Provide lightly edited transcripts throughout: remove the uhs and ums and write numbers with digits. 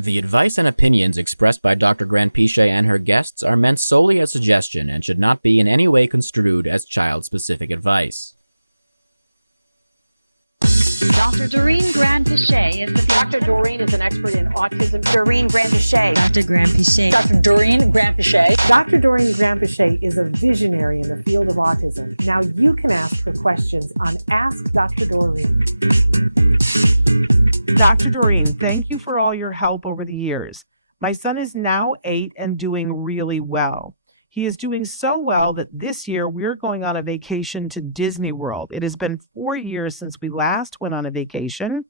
The advice and opinions expressed by Dr. Grandpiche and her guests are meant solely as suggestion and should not be in any way construed as child-specific advice. Dr. Doreen Grand-Piché is Dr. Doreen is an expert in autism. Doreen Grand-Piché. Dr. Grand-Piché. Dr. Doreen Grand-Piché. Dr. Doreen Grand-Piché is a visionary in the field of autism. Now you can ask the questions on Ask Dr. Doreen. Dr. Doreen, thank you for all your help over the years. My son is now 8 and doing really well. He is doing so well that this year we're going on a vacation to Disney World. It has been 4 years since we last went on a vacation.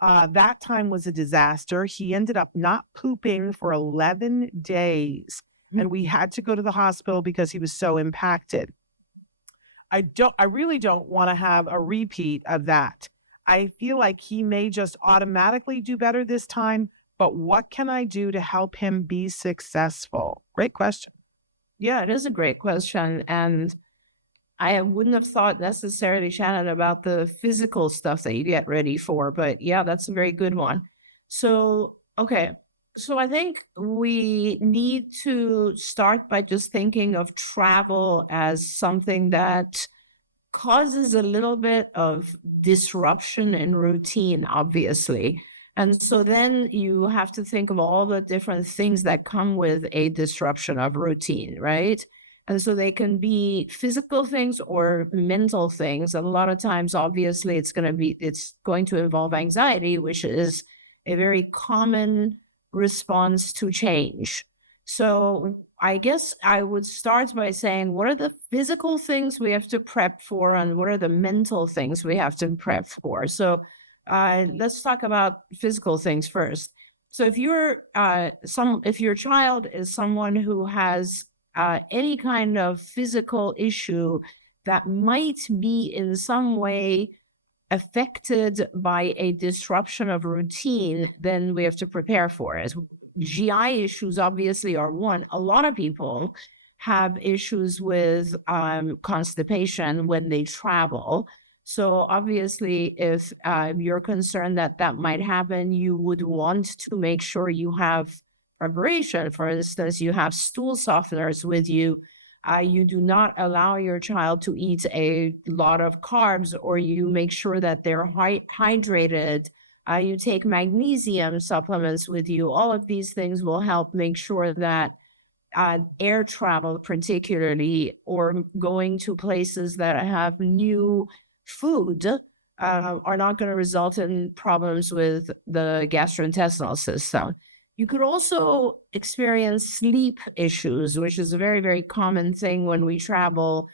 That time was a disaster. He ended up not pooping for 11 days, and we had to go to the hospital because he was so impacted. I really don't want to have a repeat of that. I feel like he may just automatically do better this time, but what can I do to help him be successful? Great question. Yeah, it is a great question. And I wouldn't have thought necessarily, Shannon, about the physical stuff that you get ready for. But yeah, that's a very good one. So, okay. So I think we need to start by just thinking of travel as something that causes a little bit of disruption in routine, obviously. And so then you have to think of all the different things that come with a disruption of routine, right? And so they can be physical things or mental things. And a lot of times, obviously, it's going to involve anxiety, which is a very common response to change. So I guess I would start by saying, what are the physical things we have to prep for, and what are the mental things we have to prep for? So let's talk about physical things first. So if if your child is someone who has any kind of physical issue that might be in some way affected by a disruption of routine, then we have to prepare for it. GI issues obviously are one. A lot of people have issues with constipation when they travel. So obviously, if you're concerned that that might happen, you would want to make sure you have preparation. For instance, you have stool softeners with you. You do not allow your child to eat a lot of carbs, or you make sure that they're hydrated. You take magnesium supplements with you. All of these things will help make sure that air travel, particularly, or going to places that have new food, are not going to result in problems with the gastrointestinal system. You could also experience sleep issues, which is a very, very common thing when we travel,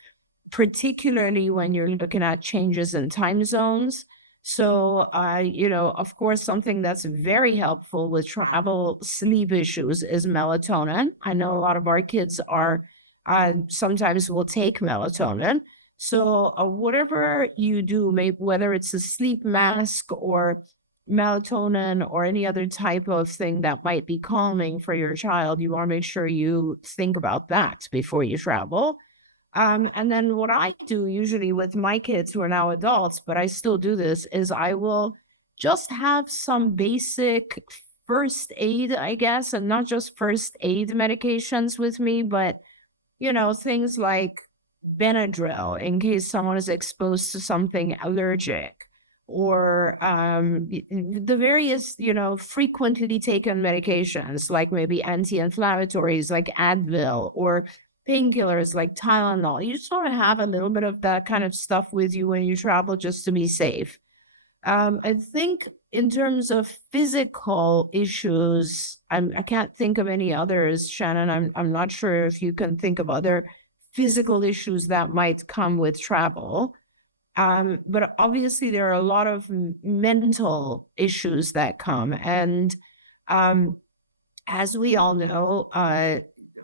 particularly when you're looking at changes in time zones. So, of course, something that's very helpful with travel sleep issues is melatonin. I know a lot of our kids are sometimes will take melatonin. So whatever you do, whether it's a sleep mask or melatonin or any other type of thing that might be calming for your child, you want to make sure you think about that before you travel. And then what I do usually with my kids who are now adults, but I still do this, is I will just have some basic first aid, I guess, and not just first aid medications with me, but, things like Benadryl in case someone is exposed to something allergic, or the various, frequently taken medications, like maybe anti-inflammatories like Advil, or painkillers like Tylenol. You just want to have a little bit of that kind of stuff with you when you travel, just to be safe. I think in terms of physical issues, I can't think of any others, Shannon. I'm not sure if you can think of other physical issues that might come with travel. But obviously there are a lot of mental issues that come. And as we all know,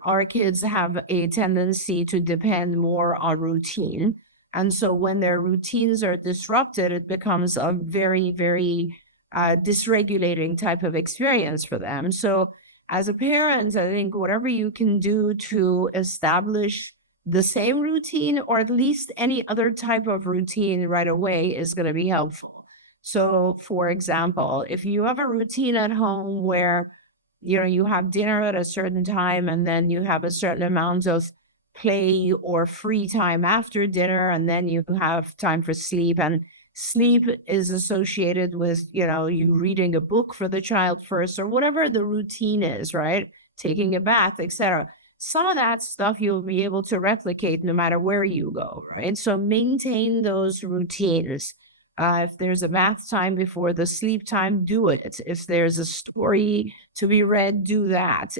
our kids have a tendency to depend more on routine. And so when their routines are disrupted, it becomes a very, very dysregulating type of experience for them. So as a parent, I think whatever you can do to establish the same routine, or at least any other type of routine right away, is going to be helpful. So, for example, if you have a routine at home where you have dinner at a certain time, and then you have a certain amount of play or free time after dinner, and then you have time for sleep. And sleep is associated with, you reading a book for the child first, or whatever the routine is, right? Taking a bath, etc. Some of that stuff you'll be able to replicate no matter where you go, right? So maintain those routines. If there's a bath time before the sleep time, do it. If there's a story to be read, do that.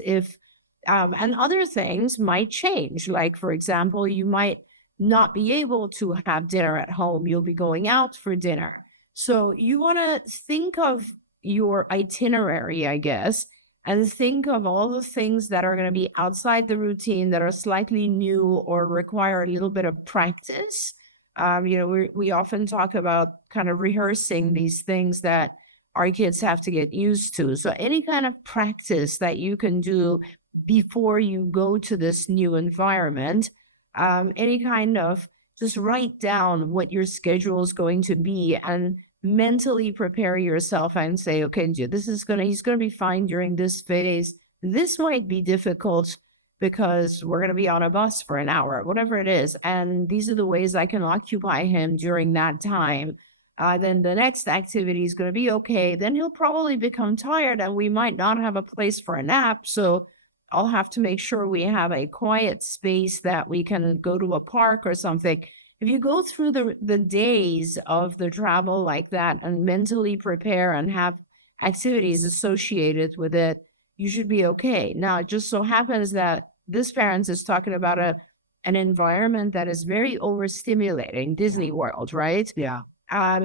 And other things might change. Like, for example, you might not be able to have dinner at home. You'll be going out for dinner. So you want to think of your itinerary, I guess, and think of all the things that are going to be outside the routine, that are slightly new or require a little bit of practice. We often talk about kind of rehearsing these things that our kids have to get used to. So any kind of practice that you can do before you go to this new environment, any kind of, just write down what your schedule is going to be and mentally prepare yourself and say, okay, he's going to be fine during this phase. This might be difficult because we're going to be on a bus for an hour, whatever it is. And these are the ways I can occupy him during that time. Then the next activity is going to be okay. Then he'll probably become tired and we might not have a place for a nap. So I'll have to make sure we have a quiet space that we can go to a park or something. If you go through the days of the travel like that and mentally prepare and have activities associated with it, you should be okay. Now, it just so happens that this parent is talking about an environment that is very overstimulating, Disney World, right? Yeah.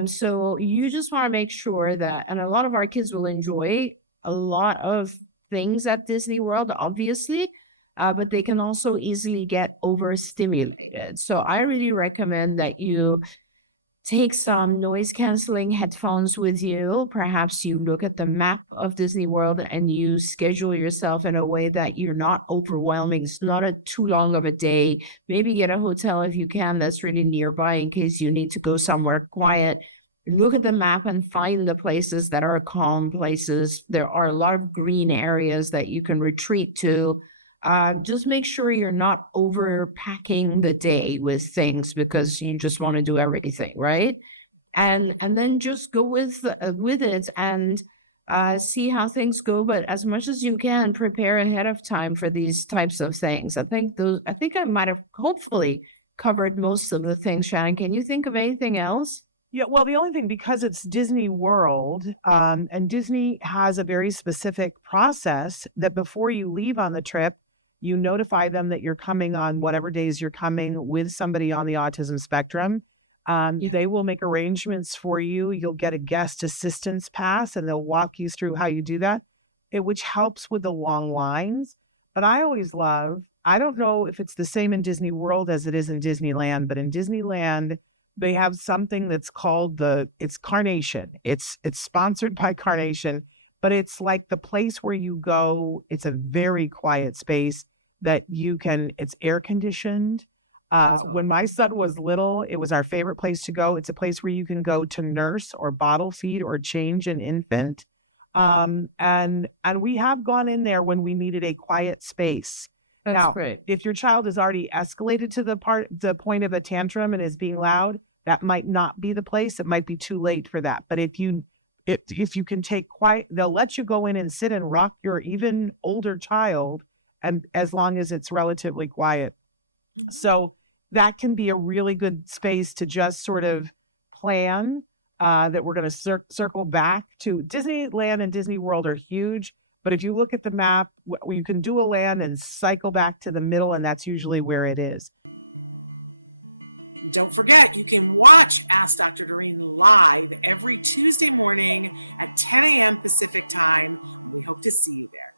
So you just want to make sure that, and a lot of our kids will enjoy a lot of things at Disney World, obviously, but they can also easily get overstimulated. So I really recommend that you take some noise canceling headphones with you. Perhaps you look at the map of Disney World and you schedule yourself in a way that you're not overwhelming. It's not too long of a day. Maybe get a hotel if you can that's really nearby in case you need to go somewhere quiet. Look at the map and find the places that are calm places. There are a lot of green areas that you can retreat to. Just make sure you're not overpacking the day with things because you just want to do everything, right? And then just go with it and see how things go. But as much as you can, prepare ahead of time for these types of things. I think I might have hopefully covered most of the things. Shannon, can you think of anything else? Yeah, well, the only thing, because it's Disney World, and Disney has a very specific process that before you leave on the trip, you notify them that you're coming on whatever days you're coming with somebody on the autism spectrum. They will make arrangements for you. You'll get a guest assistance pass and they'll walk you through how you do that, which helps with the long lines. But I always love, I don't know if it's the same in Disney World as it is in Disneyland, but in Disneyland, they have something that's called it's Carnation. It's sponsored by Carnation, but it's like the place where you go. It's a very quiet space that it's air conditioned. When my son was little, it was our favorite place to go. It's a place where you can go to nurse or bottle feed or change an infant. And we have gone in there when we needed a quiet space. That's great. If your child has already escalated to the point of a tantrum and is being loud, that might not be the place. It might be too late for that. But if you can take quiet, they'll let you go in and sit and rock your even older child, and as long as it's relatively quiet. So that can be a really good space to just sort of plan that we're going to circle back to. Disneyland and Disney World are huge, but if you look at the map, you can do a land and cycle back to the middle, and that's usually where it is. Don't forget, you can watch Ask Dr. Doreen live every Tuesday morning at 10 a.m. Pacific time. We hope to see you there.